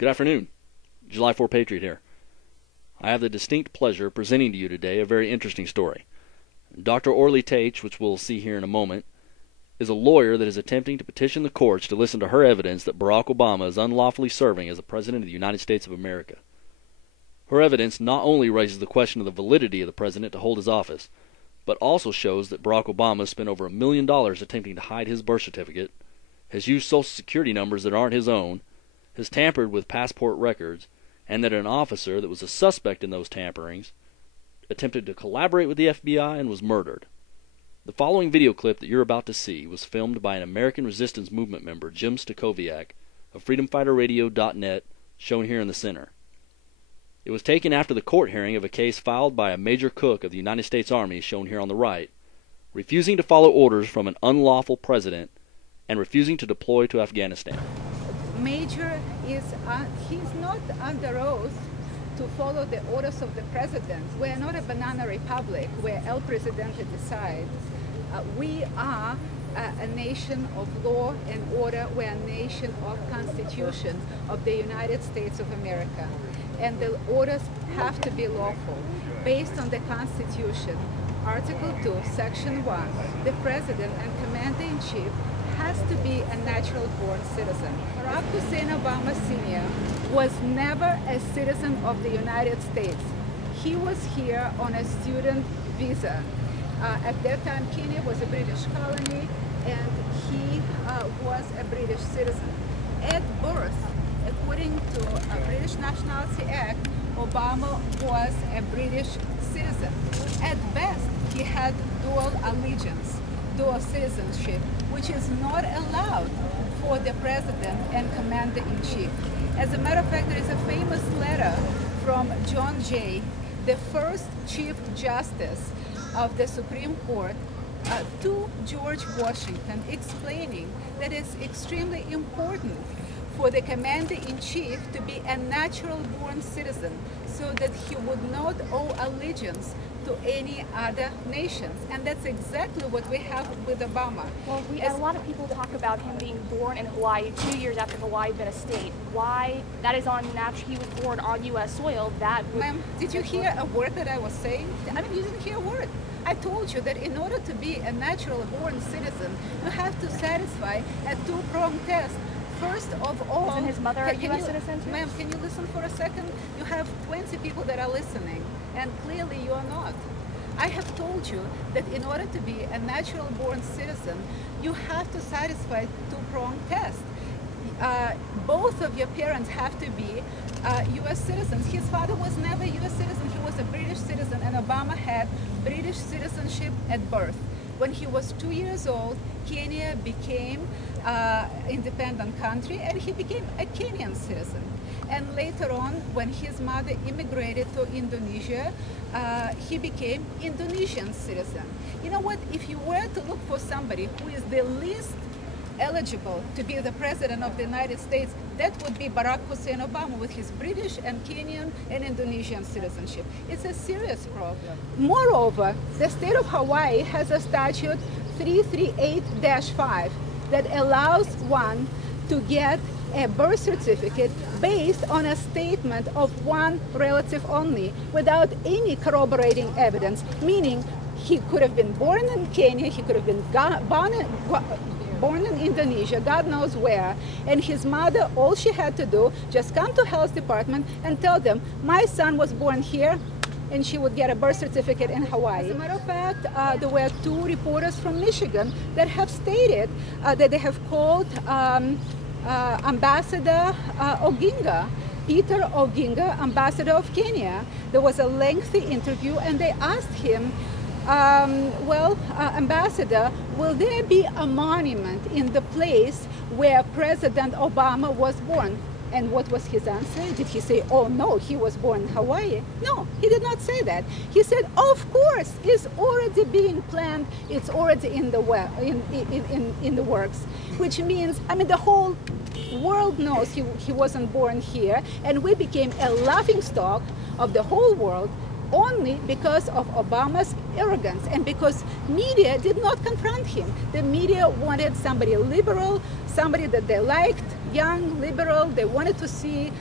Good afternoon. July 4 Patriot here. I have the distinct pleasure of presenting to you today a very interesting story. Dr. Orly Taitz, which we'll see here in a moment, is a lawyer that is attempting to petition the courts to listen to her evidence that Barack Obama is unlawfully serving as the President of the United States of America. Her evidence not only raises the question of the validity of the President to hold his office, but also shows that Barack Obama spent over $1 million attempting to hide his birth certificate, has used Social Security numbers that aren't his own, has tampered with passport records, and that an officer that was a suspect in those tamperings attempted to collaborate with the FBI and was murdered. The following video clip that you're about to see was filmed by an American Resistance Movement member, Jim Stakoviak, of freedomfighterradio.net, shown here in the center. It was taken after the court hearing of a case filed by a major cook of the United States Army, shown here on the right, refusing to follow orders from an unlawful president and refusing to deploy to Afghanistan. Major is he's not under oath to follow the orders of the president. We're not a banana republic where El Presidente decides. We are a nation of law and order. We're a nation of Constitution of the United States of America. And the orders have to be lawful. Based on the Constitution, Article 2, Section 1, the President and Commander-in-Chief has to be a natural-born citizen. Barack Hussein Obama Sr. was never a citizen of the United States. He was here on a student visa. At that time, Kenya was a British colony, and he was a British citizen. At birth, according to a British Nationality Act, Obama was a British citizen. At best, he had dual allegiance, dual citizenship, which is not allowed for the president and commander-in-chief. As a matter of fact, there is a famous letter from John Jay, the first Chief Justice of the Supreme Court, to George Washington, explaining that it's extremely important for the commander-in-chief to be a natural-born citizen so that he would not owe allegiance to any other nations. And that's exactly what we have with Obama. Well, a lot of people talk about him being born in Hawaii 2 years after Hawaii had been a state. Why? That is unnatural. He was born on U.S. soil. Ma'am, did you hear a word that I was saying? I mean, you didn't hear a word. I told you that in order to be a natural-born citizen, you have to satisfy a two-pronged test. First of all, isn't his mother a U.S. citizen too? Ma'am, can you listen for a second? You have 20 people that are listening, and clearly you are not. I have told you that in order to be a natural-born citizen, you have to satisfy two-pronged test. Both of your parents have to be U.S. citizens. His father was never a U.S. citizen. He was a British citizen, and Obama had British citizenship at birth. When he was 2 years old, Kenya became independent country, and he became a Kenyan citizen. And later on, when his mother immigrated to Indonesia, he became Indonesian citizen. You know what? If you were to look for somebody who is the least eligible to be the president of the United States, that would be Barack Hussein Obama with his British and Kenyan and Indonesian citizenship. It's a serious problem. Moreover, the state of Hawaii has a statute 338-5 that allows one to get a birth certificate based on a statement of one relative only, without any corroborating evidence, meaning he could have been born in Kenya, he could have been born in Indonesia, God knows where, and his mother, all she had to do, just come to health department and tell them, my son was born here, and she would get a birth certificate in Hawaii. As a matter of fact, there were two reporters from Michigan that have stated that they have called Ambassador Oginga, Peter Oginga, Ambassador of Kenya. There was a lengthy interview, and they asked him, Ambassador, will there be a monument in the place where President Obama was born? And what was his answer? Did he say, oh no, he was born in Hawaii? No, he did not say that. He said, of course, it's already being planned, it's already in the works. Which means, I mean, the whole world knows he wasn't born here, and we became a laughingstock of the whole world only because of Obama's arrogance and because media did not confront him. The media wanted somebody liberal, somebody that they liked, young, liberal. They wanted to see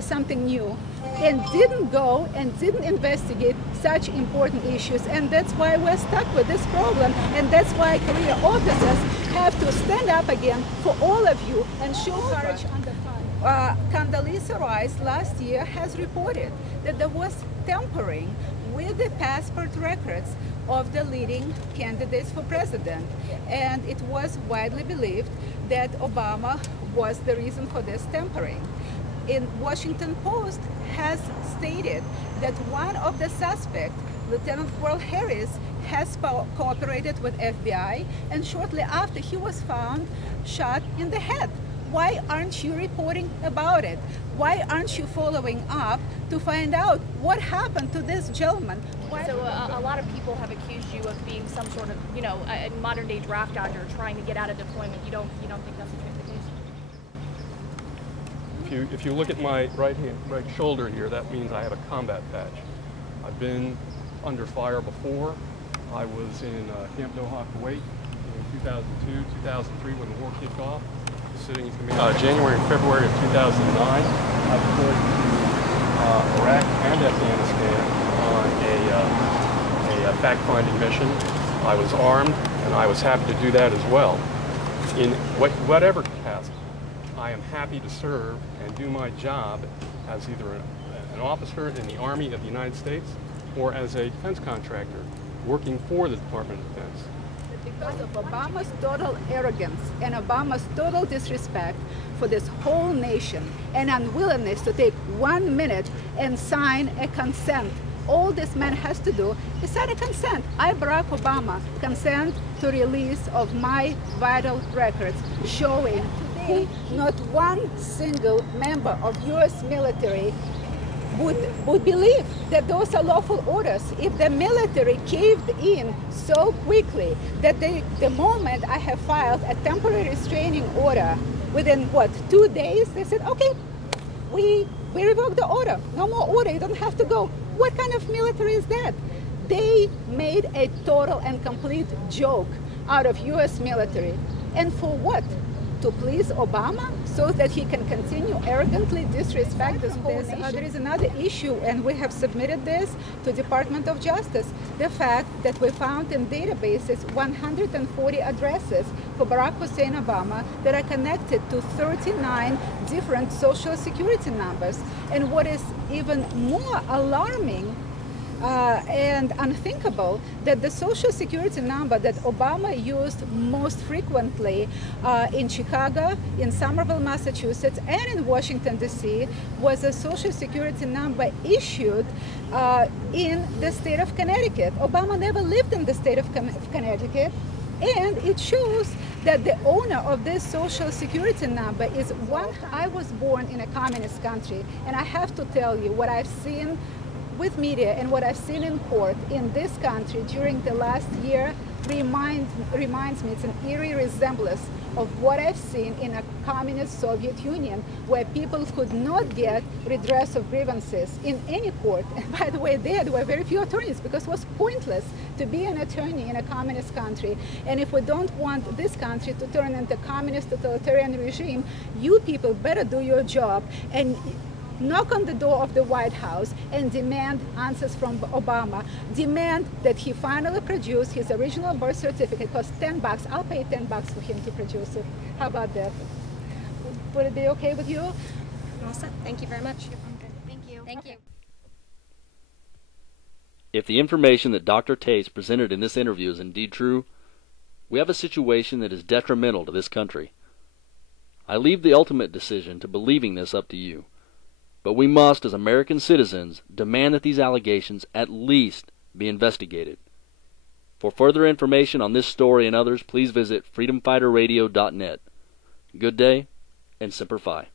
something new, and didn't go and didn't investigate such important issues. And that's why we're stuck with this problem, and that's why career officers have to stand up again for all of you and show courage under fire. Condoleezza Rice last year has reported that there was tampering with the passport records of the leading candidates for president, and it was widely believed that Obama was the reason for this tampering. In Washington Post has stated that one of the suspects, Lieutenant Colonel Harris, has cooperated with FBI, and shortly after he was found shot in the head. Why aren't you reporting about it? Why aren't you following up to find out what happened to this gentleman? So a lot of people have accused you of being some sort of, you know, a modern day draft dodger trying to get out of deployment. You don't think that's the case? If you look at my right shoulder here, that means I have a combat patch. I've been under fire before. I was in Camp Doha, Kuwait in 2002, 2003 when the war kicked off. Sitting in command. January and February of 2009, I deployed to Iraq and Afghanistan on a fact-finding mission. I was armed, and I was happy to do that as well. In whatever capacity, I am happy to serve and do my job as either an officer in the Army of the United States or as a defense contractor working for the Department of Defense. Because of Obama's total arrogance and Obama's total disrespect for this whole nation and unwillingness to take 1 minute and sign a consent. All this man has to do is sign a consent. I, Barack Obama, consent to release of my vital records showing today not one single member of U.S. military would believe that those are lawful orders. If the military caved in so quickly that the moment I have filed a temporary restraining order, within 2 days, they said, okay, we revoke the order. No more order, you don't have to go. What kind of military is that? They made a total and complete joke out of U.S. military. And for what? To please Obama so that he can continue arrogantly disrespect this whole nation. There is another issue, and we have submitted this to Department of Justice. The fact that we found in databases 140 addresses for Barack Hussein Obama that are connected to 39 different social security numbers. And what is even more alarming and unthinkable, that the social security number that Obama used most frequently in Chicago, in Somerville, Massachusetts, and in Washington, D.C. was a social security number issued in the state of Connecticut. Obama never lived in the state of Connecticut, and it shows that the owner of this social security number is one. I was born in a communist country, and I have to tell you what I've seen with media and what I've seen in court in this country during the last year reminds me, it's an eerie resemblance of what I've seen in a communist Soviet Union, where people could not get redress of grievances in any court. And by the way, there were very few attorneys because it was pointless to be an attorney in a communist country. And if we don't want this country to turn into a communist totalitarian regime, you people better do your job and knock on the door of the White House and demand answers from Obama. Demand that he finally produce his original birth certificate. It costs $10. I'll pay $10 for him to produce it. How about that? Would it be okay with you? All set. Thank you very much. Thank you. Thank you. If the information that Dr. Taitz presented in this interview is indeed true, we have a situation that is detrimental to this country. I leave the ultimate decision to believing this up to you. But we must, as American citizens, demand that these allegations at least be investigated. For further information on this story and others, please visit freedomfighterradio.net. Good day, and Semper Fi.